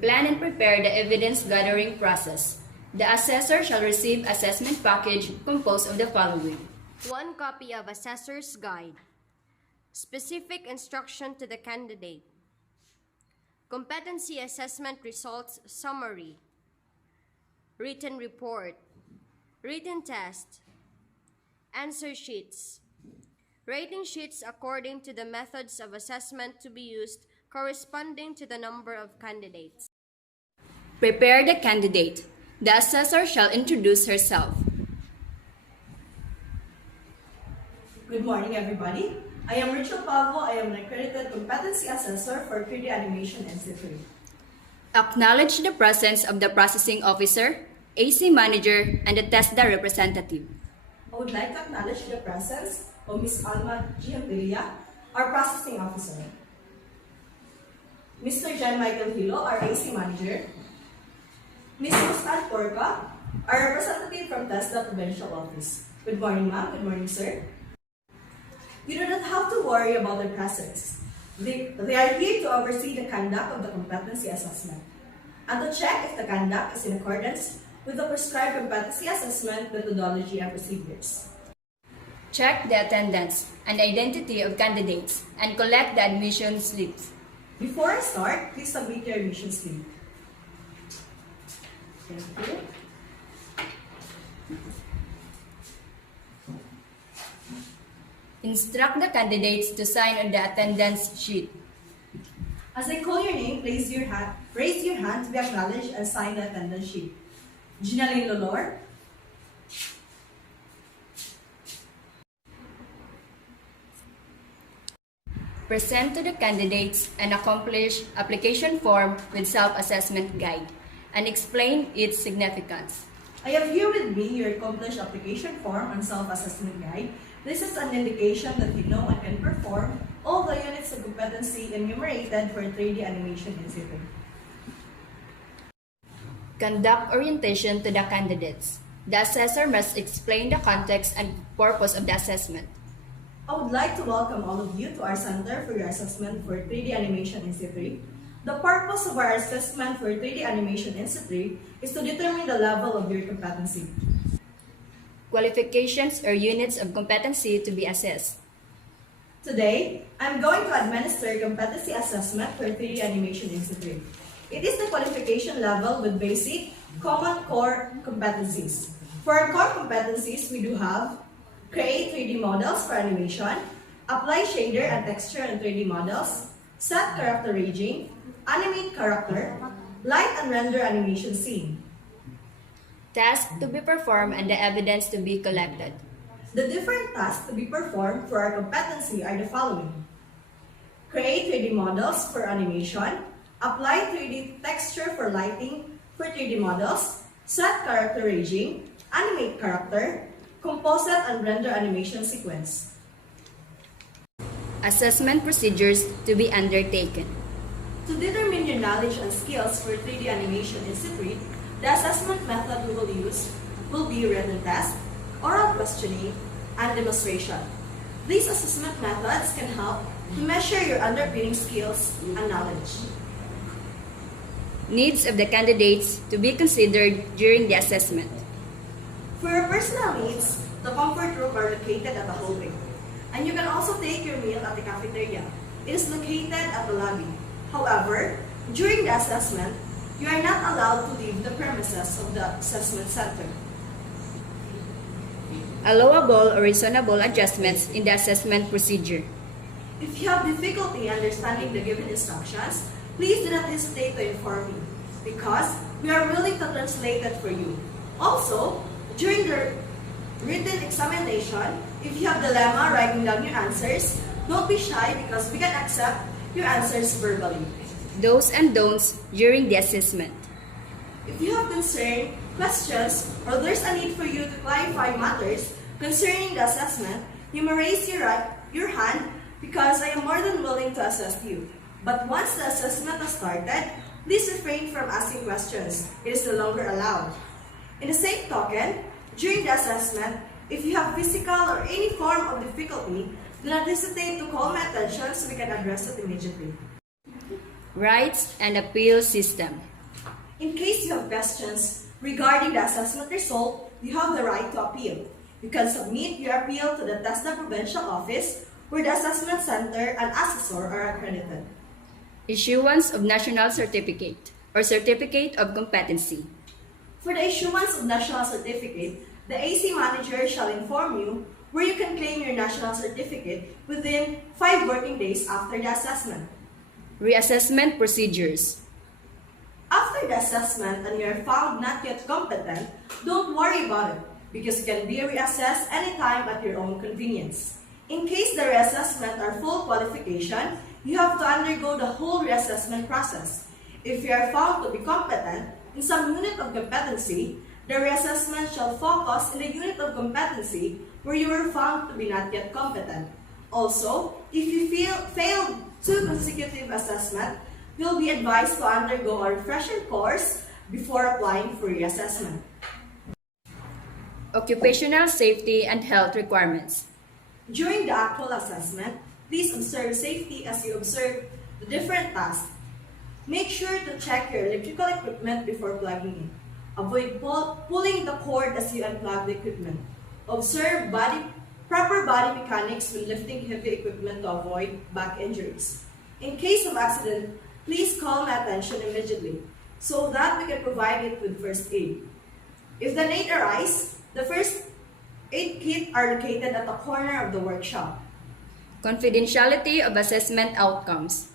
Plan and prepare the evidence gathering process. The assessor shall receive assessment package composed of the following: 1 copy of Assessor's Guide, specific instruction to the candidate, competency assessment results summary, written report, written test, answer sheets, rating sheets according to the methods of assessment to be used corresponding to the number of candidates. Prepare the candidate. The assessor shall introduce herself. Good morning, everybody. I am Rachel Pavo. I am an accredited competency assessor for 3D Animation NCIII. Acknowledge the presence of the processing officer, AC manager, and the TESDA representative. I would like to acknowledge the presence of Ms. Alma Giambilla, our processing officer, Mr. John Michael Hilo, our AC manager, Ms. Mustan Porca, our representative from TESDA Provincial Office. Good morning, ma'am. Good morning, sir. You do not have to worry about their presence. They are here to oversee the conduct of the competency assessment and to check if the conduct is in accordance with the prescribed competency assessment methodology and procedures. Check the attendance and identity of candidates and collect the admission slips. Before I start, please submit your admission slip. Thank you. Instruct the candidates to sign on the attendance sheet. As I call your name, raise your hand to be acknowledged and sign the attendance sheet. Ginaline Lolor, Present to the candidates an accomplished application form with self-assessment guide and explain its significance. I have here with me your accomplished application form and self-assessment guide. This is an indication that you know and can perform all the units of competency enumerated for 3D Animation NCIII. Conduct orientation to the candidates. The assessor must explain the context and purpose of the assessment. I would like to welcome all of you to our Center for your Assessment for 3D Animation NCIII. The purpose of our assessment for 3D Animation NCIII is to determine the level of your competency. Qualifications or units of competency to be assessed. Today, I'm going to administer competency assessment for 3D Animation NCIII. It is the qualification level with basic, common core competencies. For our core competencies, we do have create 3D models for animation, apply shader and texture on 3D models, set character ranging, animate character, light and render animation scene. Tasks to be performed and the evidence to be collected. The different tasks to be performed for our competency are the following: create 3D models for animation, apply 3D texture for lighting for 3D models, set character ranging, animate character, composite and render animation sequence. Assessment procedures to be undertaken. To determine your knowledge and skills for 3D animation NCIII, the assessment method we will use will be written test, oral questioning, and demonstration. These assessment methods can help to measure your underpinning skills and knowledge. Needs of the candidates to be considered during the assessment. For your personal needs, the comfort room are located at the hallway. And you can also take your meal at the cafeteria. It is located at the lobby. However, during the assessment, you are not allowed to leave the premises of the assessment center. Allowable or reasonable adjustments in the assessment procedure. If you have difficulty understanding the given instructions, please do not hesitate to inform me, because we are willing to translate it for you. Also, during the written examination, if you have dilemma writing down your answers, don't be shy because we can accept your answers verbally. Do's and don'ts during the assessment. If you have concern, questions, or there's a need for you to clarify matters concerning the assessment, you may raise your hand because I am more than willing to assist you. But once the assessment has started, please refrain from asking questions. It is no longer allowed. In the same token, during the assessment, if you have physical or any form of difficulty, do not hesitate to call my attention so we can address it immediately. Rights and appeal system. In case you have questions regarding the assessment result, you have the right to appeal. You can submit your appeal to the TESDA Provincial Office, where the assessment center and assessor are accredited. Issuance of national certificate or certificate of competency. For the issuance of national certificate, the AC manager shall inform you where you can claim your national certificate within 5 working days after the assessment. Reassessment procedures. After the assessment and you are found not yet competent, don't worry about it because you can be reassessed anytime at your own convenience. In case the reassessment are full qualification, you have to undergo the whole reassessment process. If you are found to be competent in some unit of competency, the reassessment shall focus in the unit of competency where you were found to be not yet competent. Also, if you failed 2 consecutive assessments, you'll be advised to undergo a refresher course before applying for reassessment. Occupational safety and health requirements. During the actual assessment, please observe safety as you observe the different tasks. Make sure to check your electrical equipment before plugging in. Avoid pulling the cord as you unplug the equipment. Observe proper body mechanics when lifting heavy equipment to avoid back injuries. In case of accident, please call my attention immediately so that we can provide it with first aid. If the need arises, the first aid kit are located at the corner of the workshop. Confidentiality of assessment outcomes.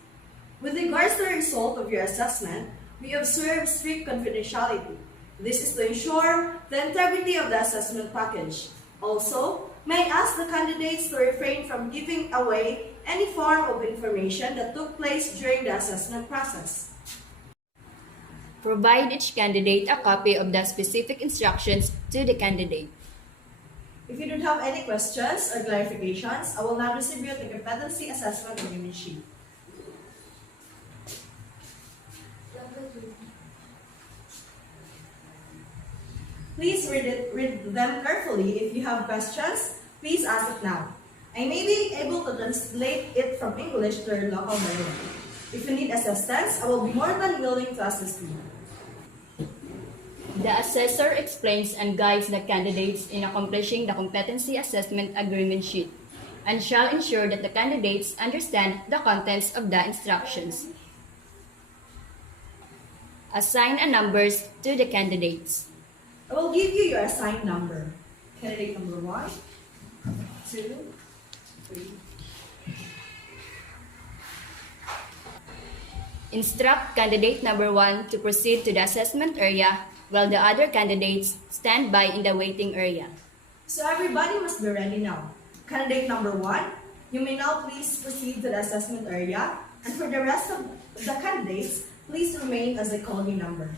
With regards to the result of your assessment, we observe strict confidentiality. This is to ensure the integrity of the assessment package. Also, may I ask the candidates to refrain from giving away any form of information that took place during the assessment process. Provide each candidate a copy of the specific instructions to the candidate. If you don't have any questions or clarifications, I will now distribute the competency assessment agreement sheet. Please read them carefully. If you have questions, please ask it now. I may be able to translate it from English to your local language. If you need assistance, I will be more than willing to assist you. The assessor explains and guides the candidates in accomplishing the competency assessment agreement sheet and shall ensure that the candidates understand the contents of the instructions. Assign a numbers to the candidates. I will give you your assigned number. Candidate number 1, 2, 3. Instruct candidate number 1 to proceed to the assessment area while the other candidates stand by in the waiting area. So everybody must be ready now. Candidate number 1, you may now please proceed to the assessment area, and for the rest of the candidates, please remain as I call your number.